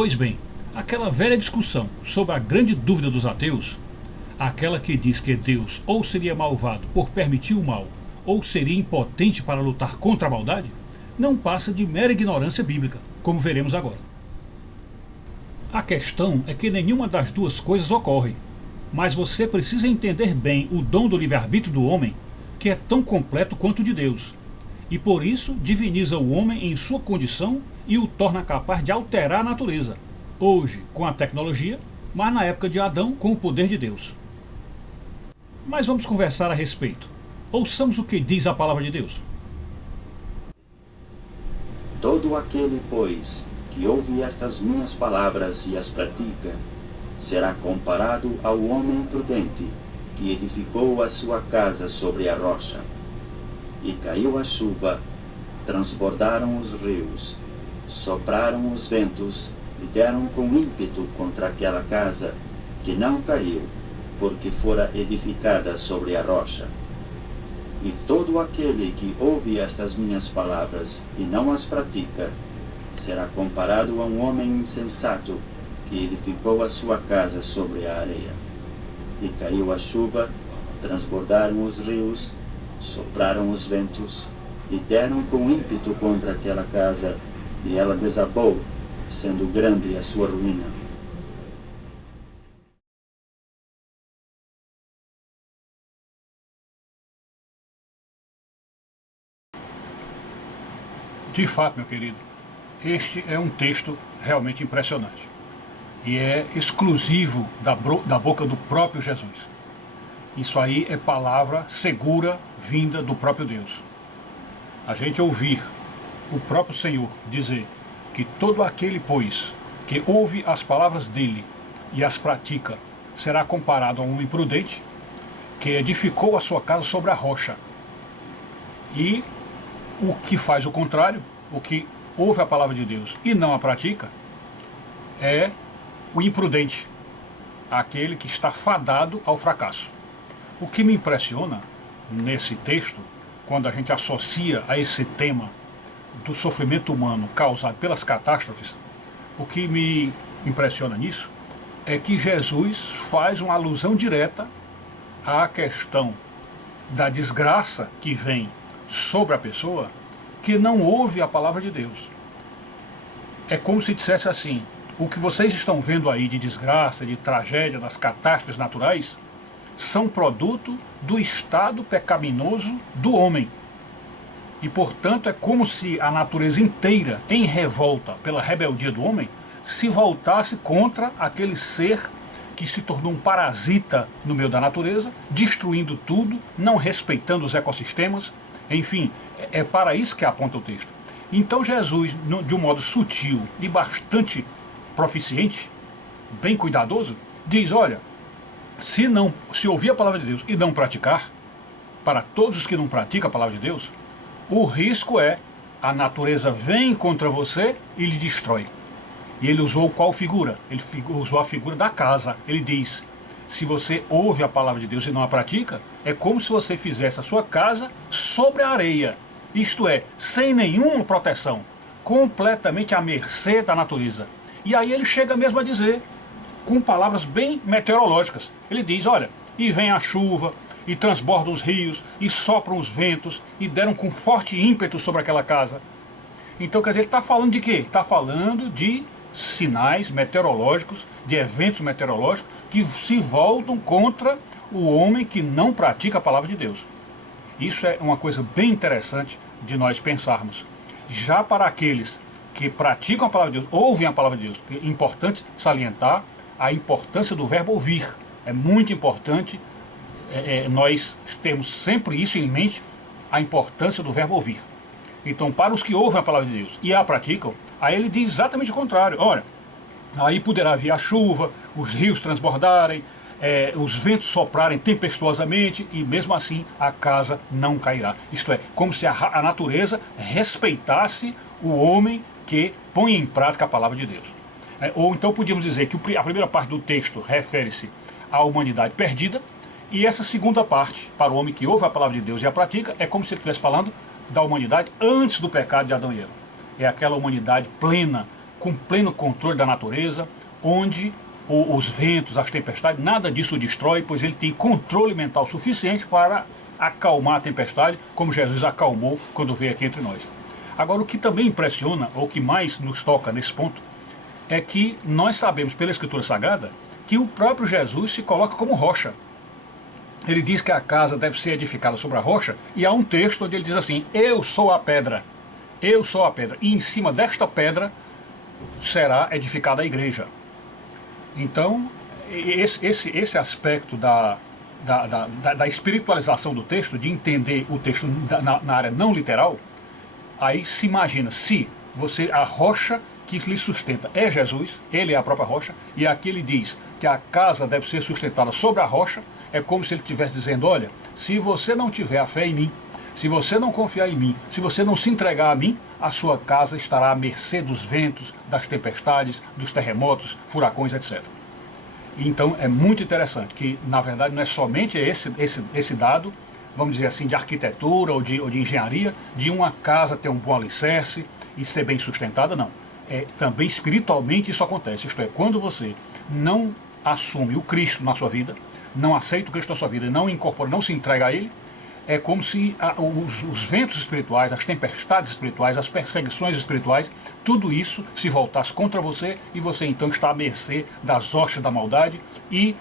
Pois bem, aquela velha discussão sobre a grande dúvida dos ateus, aquela que diz que Deus ou seria malvado por permitir o mal, ou seria impotente para lutar contra a maldade, não passa de mera ignorância bíblica, como veremos agora. A questão é que nenhuma das duas coisas ocorre, mas você precisa entender bem o dom do livre-arbítrio do homem, que é tão completo quanto o de Deus, e por isso diviniza o homem em sua condição e o torna capaz de alterar a natureza, hoje com a tecnologia, mas na época de Adão com o poder de Deus. Mas vamos conversar a respeito. Ouçamos o que diz a palavra de Deus. Todo aquele, pois, que ouve estas minhas palavras e as pratica, será comparado ao homem prudente, que edificou a sua casa sobre a rocha. E caiu a chuva, transbordaram os rios, sopraram os ventos e deram com ímpeto contra aquela casa, que não caiu, porque fora edificada sobre a rocha. E todo aquele que ouve estas minhas palavras e não as pratica, será comparado a um homem insensato, que edificou a sua casa sobre a areia. E caiu a chuva, transbordaram os rios, sopraram os ventos, e deram com ímpeto contra aquela casa, e ela desabou, sendo grande a sua ruína. De fato, meu querido, este é um texto realmente impressionante. E é exclusivo da boca do próprio Jesus. Isso aí é palavra segura vinda do próprio Deus. A gente ouvir o próprio Senhor dizer que todo aquele, pois, que ouve as palavras dele e as pratica, será comparado a um homem prudente que edificou a sua casa sobre a rocha. E o que faz o contrário, o que ouve a palavra de Deus e não a pratica, é o imprudente, aquele que está fadado ao fracasso. O que me impressiona nesse texto, quando a gente associa a esse tema do sofrimento humano causado pelas catástrofes, o que me impressiona nisso é que Jesus faz uma alusão direta à questão da desgraça que vem sobre a pessoa que não ouve a palavra de Deus. É como se dissesse assim: o que vocês estão vendo aí de desgraça, de tragédia, das catástrofes naturais, são produto do estado pecaminoso do homem. E, portanto, é como se a natureza inteira, em revolta pela rebeldia do homem, se voltasse contra aquele ser que se tornou um parasita no meio da natureza, destruindo tudo, não respeitando os ecossistemas. Enfim, é para isso que aponta o texto. Então Jesus, de um modo sutil e bastante proficiente, bem cuidadoso, diz: olha, se ouvir a palavra de Deus e não praticar, para todos os que não praticam a palavra de Deus, o risco é a natureza vem contra você e lhe destrói. E ele usou qual figura? Ele usou a figura da casa. Ele diz: se você ouve a palavra de Deus e não a pratica, é como se você fizesse a sua casa sobre a areia. Isto é, sem nenhuma proteção, completamente à mercê da natureza. E aí ele chega mesmo a dizer, com palavras bem meteorológicas, ele diz: olha, e vem a chuva, e transbordam os rios, e sopram os ventos, e deram com forte ímpeto sobre aquela casa. Então, quer dizer, ele está falando de quê? Está falando de sinais meteorológicos, de eventos meteorológicos que se voltam contra o homem que não pratica a palavra de Deus. Isso é uma coisa bem interessante de nós pensarmos. Já para aqueles que praticam a palavra de Deus, ouvem a palavra de Deus, é importante salientar a importância do verbo ouvir. É muito importante nós termos sempre isso em mente, a importância do verbo ouvir. Então, para os que ouvem a palavra de Deus e a praticam, aí ele diz exatamente o contrário. Olha, aí poderá vir a chuva, os rios transbordarem, os ventos soprarem tempestuosamente, e mesmo assim a casa não cairá. Isto é, como se a natureza respeitasse o homem que põe em prática a palavra de Deus. Ou então podíamos dizer que a primeira parte do texto refere-se à humanidade perdida, e essa segunda parte, para o homem que ouve a palavra de Deus e a pratica, é como se ele estivesse falando da humanidade antes do pecado de Adão e Eva. É aquela humanidade plena, com pleno controle da natureza, onde os ventos, as tempestades, nada disso o destrói, pois ele tem controle mental suficiente para acalmar a tempestade, como Jesus acalmou quando veio aqui entre nós. Agora, o que também impressiona, ou que mais nos toca nesse ponto, é que nós sabemos pela Escritura Sagrada que o próprio Jesus se coloca como rocha. Ele diz que a casa deve ser edificada sobre a rocha, e há um texto onde ele diz assim: eu sou a pedra, eu sou a pedra, e em cima desta pedra será edificada a igreja. Então, esse aspecto da espiritualização do texto, de entender o texto na área não literal, aí se imagina, se a rocha que lhe sustenta é Jesus, ele é a própria rocha, e aqui ele diz que a casa deve ser sustentada sobre a rocha, é como se ele estivesse dizendo: olha, se você não tiver a fé em mim, se você não confiar em mim, se você não se entregar a mim, a sua casa estará à mercê dos ventos, das tempestades, dos terremotos, furacões, etc. Então é muito interessante que, na verdade, não é somente esse dado, vamos dizer assim, de arquitetura ou de engenharia, de uma casa ter um bom alicerce e ser bem sustentada, não. Também espiritualmente isso acontece, isto é, quando você não assume o Cristo na sua vida, não aceita o Cristo na sua vida, não incorpora, não se entrega a Ele, é como se os ventos espirituais, as tempestades espirituais, as perseguições espirituais, tudo isso se voltasse contra você, e você então está à mercê das hostes da maldade, e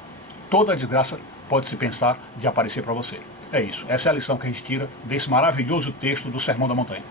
toda a desgraça pode se pensar de aparecer para você. É isso, essa é a lição que a gente tira desse maravilhoso texto do Sermão da Montanha.